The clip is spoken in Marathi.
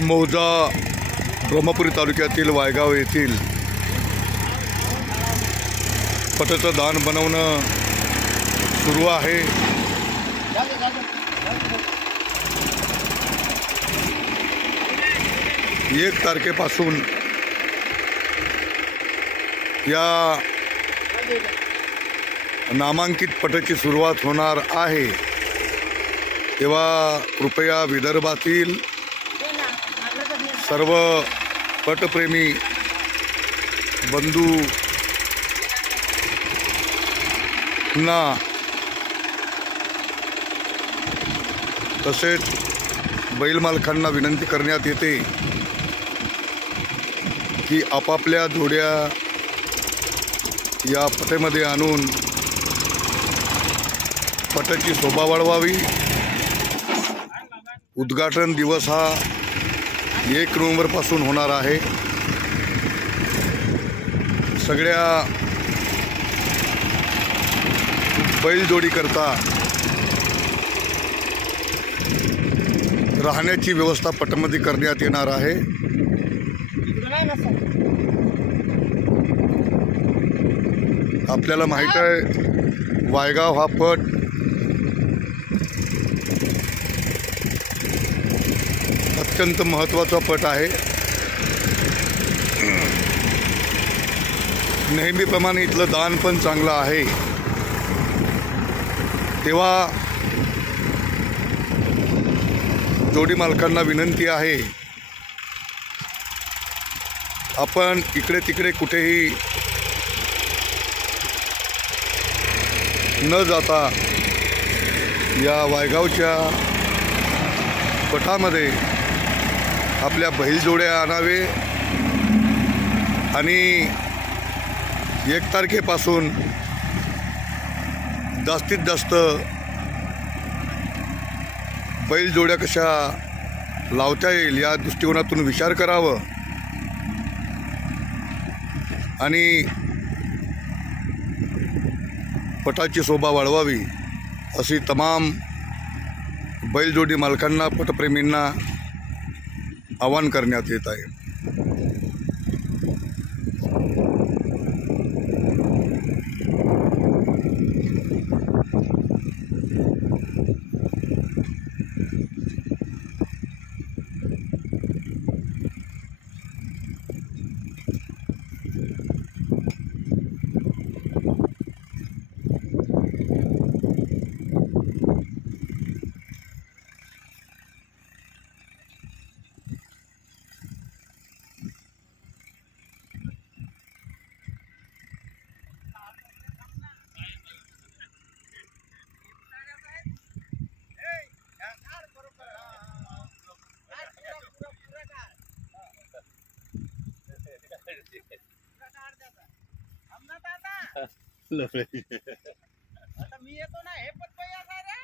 मौजा ब्रह्मपुरी तालुक्यातील वायगाव येथील पटाचं दान बनवणं सुरू आहे. एक तारखेपासून या नामांकित पटाची सुरुवात होणार आहे. तेव्हा कृपया विदर्भातील सर्व पटप्रेमी बंधू ना. तसेच बैलमालकांना विनंती करण्यात येते की आपापल्या जोड्या या पटेमध्ये आणून पटाची शोभा वाढवावी. उद्घाटन दिवस हा एक नोव्हेंबरपासून होणार आहे. सगळ्या बैलजोडीकरता राहण्याची व्यवस्था पटमध्ये करण्यात येणार आहे. आपल्याला माहीत आहे वायगाव हा पट अत्यंत महत्त्वाचा पट आहे. नेहमीप्रमाणे इथलं दान पण चांगलं आहे. तेव्हा जोडी मालकांना विनंती आहे. आपण इकडे तिकडे कुठेही न जाता या वायगावच्या पटामध्ये आपल्या बैलजोड्या आणावे. आणि एक तारखेपासून जास्तीत जास्त बैलजोड्या कशा लावता येईल या दृष्टिकोनातून विचार करावं. आणि पटाची शोभा वाढवावी अशी तमाम बैलजोडी मालकांना पटप्रेमींना आवाहन करण्यात येत आहे. मी येतो ना हे पण पैसा रे